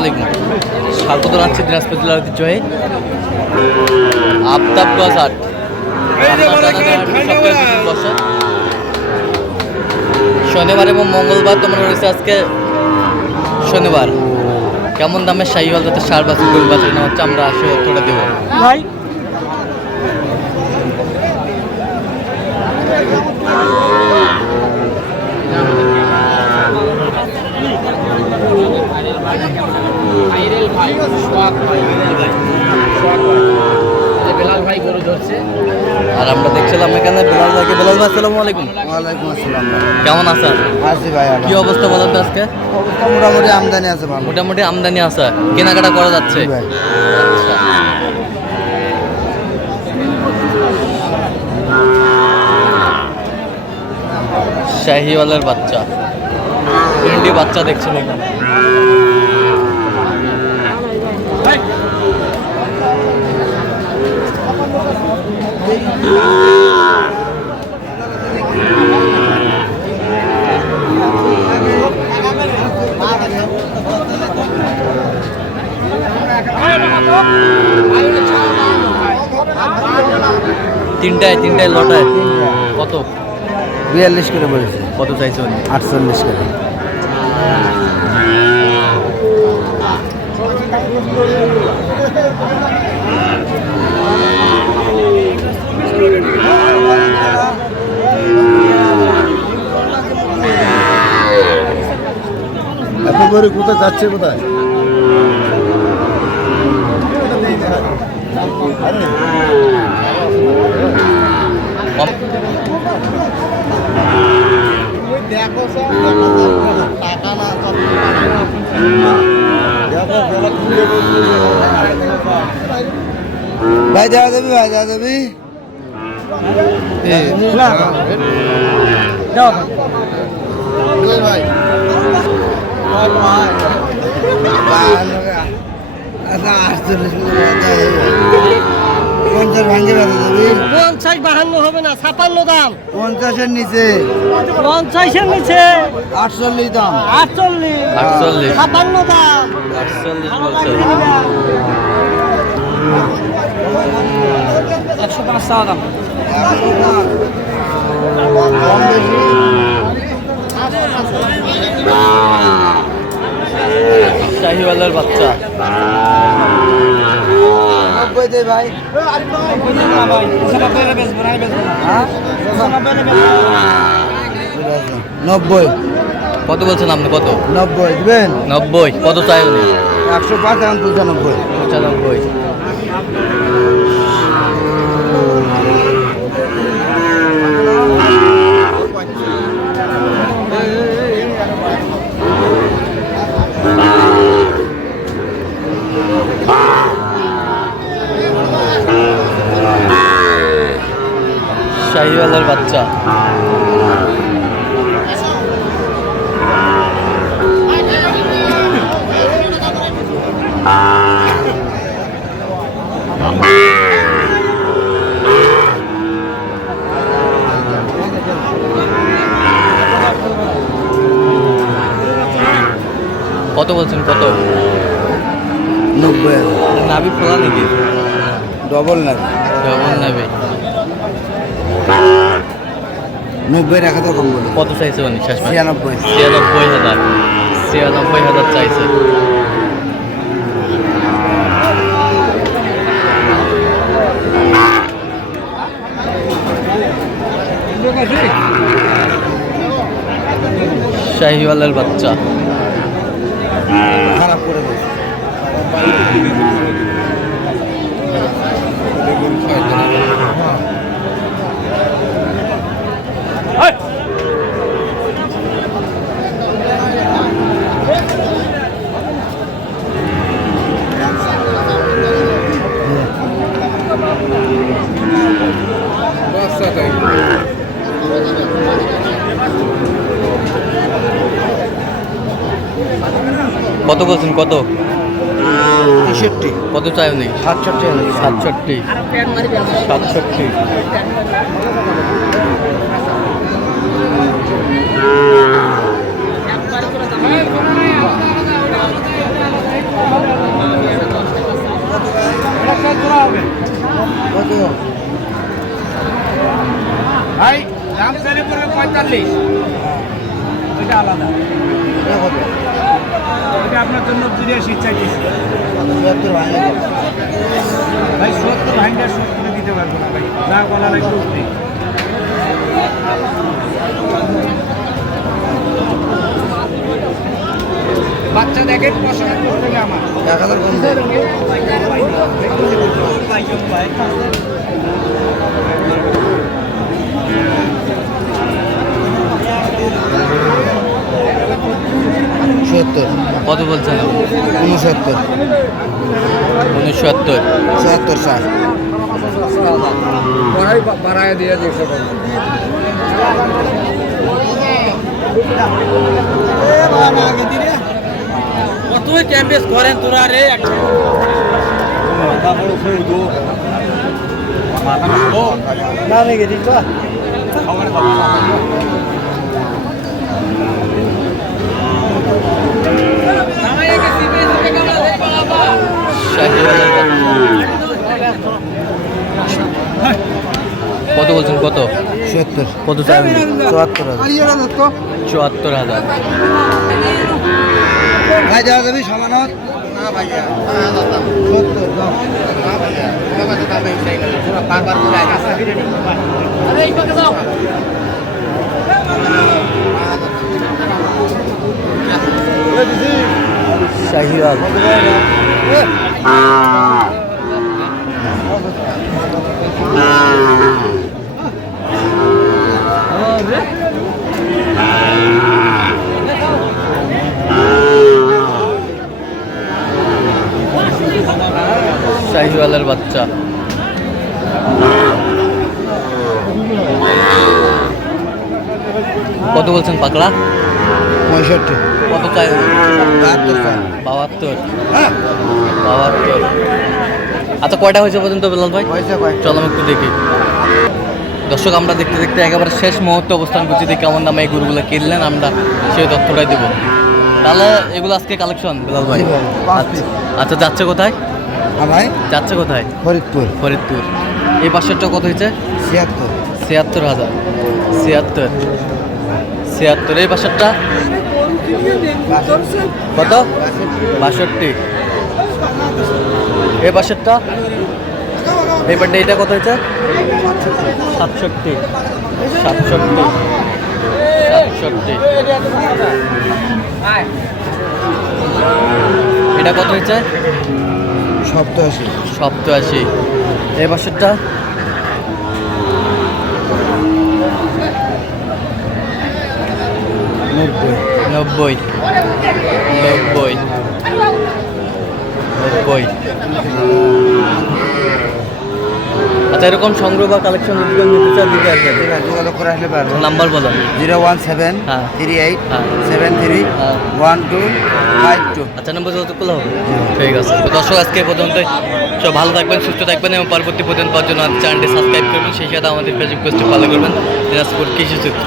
আলাইকুম। স্বাগত জানাচ্ছি দিনাজপুর জেলার ঐতিহ্যবাহী আফতাবগঞ্জ হাট শনিবার এবং মঙ্গলবার তোমার রয়েছে আজকে শনিবার। কেমন দামে শাহিওয়াল যাতে সার বাজার গরু বাছুর নেওয়া হচ্ছে আমরা আসে তোটা দেবো। ভাই বেলাল ভাই গরু ধরছে। আর আমরা দেখছিলাম এখানে বিলাল ভাইকে। বিলাল ভাই আসসালামু আলাইকুম। ওয়ালাইকুম আসসালাম কেমন আছেন? আছি ভাই কি অবস্থা বলেন তো আজকে? অবস্থা মোটামুটি আমদানি আছে ভালো। মোটামুটি আমদানি আছে। কেনাকাটা করা যাচ্ছে। শাহিওয়ালের বাচ্চা। তিনটি বাচ্চা দেখছেন এখানে। তিনটায় তিনটায় লটায়। কত? বিয়াল্লিশ করে বলেছে। কত চাইছে উনি? আটচল্লিশ করে। করে কোথায় যাচ্ছে কোথায়? ভাই দেওয়া দেবি ভাই দেওয়া দেবি ভাই। আটচল্লিশ পঞ্চাশ ভাঙ্গে বাহান্ন হবে না ছাপান্ন দাম পঞ্চাশের নিচে পঞ্চাশের নিচে আটচল্লিশ দাম আটচল্লিশ আটচল্লিশ ছাপান্ন দাম আটচল্লিশ একশো পাঁচ দাম কম বাচ্চা। ভাই? নব্বই। কত বলছেন আপনি? কত? নব্বই দিবেন? নব্বই। কত চাই উনি? একশো পাঁচ এখন পঁচানব্বই। পঁচানব্বই। শাহিওয়ালের বাচ্চা। কত বলছেন কত? নব্বই নাবি খোলা নাকি? ডবল না ডবল নেবে নব্বই রাখা তো কম বলে। কত চাইছে উনি শেষ? ছিয়ানব্বই। ছিয়ানব্বই হাজার। ছিয়ানব্বই হাজার চাইছে। শাহিওয়ালের বাচ্চা। খারাপ করে দেয় কত বলছেন? কত? কত চাই নেই সাতষট্টি। সাতষট্টি। সাতষট্টি। ভাই রামচারি পঁয়তাল্লিশ। এটা কত এটা আপনার জন্য বিরাশি চাইছি ভাই সত্তর ভাইঙ্গা সত্তরে দিতে পারব না ভাই যা বলার একটু উঠতে বাচ্চা দেখেন পছন্দ করতে আমার এক হাজার কম দেয় সত্তর। কত বলছেন উনসত্তর। উনিশশো চুয়াত্তর ষাট। বাড়ায় দিয়ে দেখতে কতই ক্যাম্পেস করেন তোরা রে। দামে গেছি তো কত বলছেন কত সত্তর কত চাই চুয়াত্তর হাজার। চুয়াত্তর হাজার। ভাই দেওয়া যাবি? সমান না সত্তর শাহিওয়ালের বাচ্চা। কত বলছেন পাকড়া পঁয়ষট্টি। কত চাই? বাহাত্তর বাহাত্তর। হ্যাঁ। আচ্ছা কয়টা হয়েছে পর্যন্ত বেলাল ভাই? চলো আমি একটু দেখি। দর্শক আমরা দেখতে দেখতে একেবারে শেষ মুহূর্তে অবস্থান করছি। যে কেমন দামে এই গরুগুলো কিনলেন আমরা সেই তথ্যটাই দেবো। তাহলে এগুলো আজকে কালেকশন বেলাল ভাই? আচ্ছা আচ্ছা যাচ্ছে কোথায়? আমায়? যাচ্ছে কোথায়? ফরিদপুর। ফরিদপুর। এই পাশেরটা কত হয়েছে? ছিয়াত্তর। ছিয়াত্তর হাজার। ছিয়াত্তর। ছিয়াত্তর। এই পাশেরটা কত? বাষট্টি। এই পাশেরটা এই পাশে এইটা কত হয়েছে? সাতষট্টি। সাতষট্টি। সাতষট্টি। এটা কত হয়েছে? সপ্তাশি সপ্তাশি এই বছরটা? নব্বই। নব্বই। নব্বই। আচ্ছা এরকম সংগ্রহ বা কালেকশন যদি কেউ নিতে চায় দিতে আসবেন ঠিক আছে যোগাযোগ করে আসলে পারব। নাম্বার বলেন জিরো ওয়ান সেভেন হ্যাঁ। থ্রি এইট হ্যাঁ। সেভেন থ্রি হ্যাঁ। One two five two. আচ্ছা নম্বর যতগুলো হবে? ঠিক আছে। দর্শক আজকে পর্যন্ত সব ভালো থাকবেন সুস্থ থাকবেন এবং পরবর্তী পর্যন্ত পাওয়ার জন্য চ্যানেলটি সাবস্ক্রাইব করবেন। সেই সাথে আমাদের ফেসবুক পেজটি ফলো করবেন। দিনাজপুর কৃষি চিত্র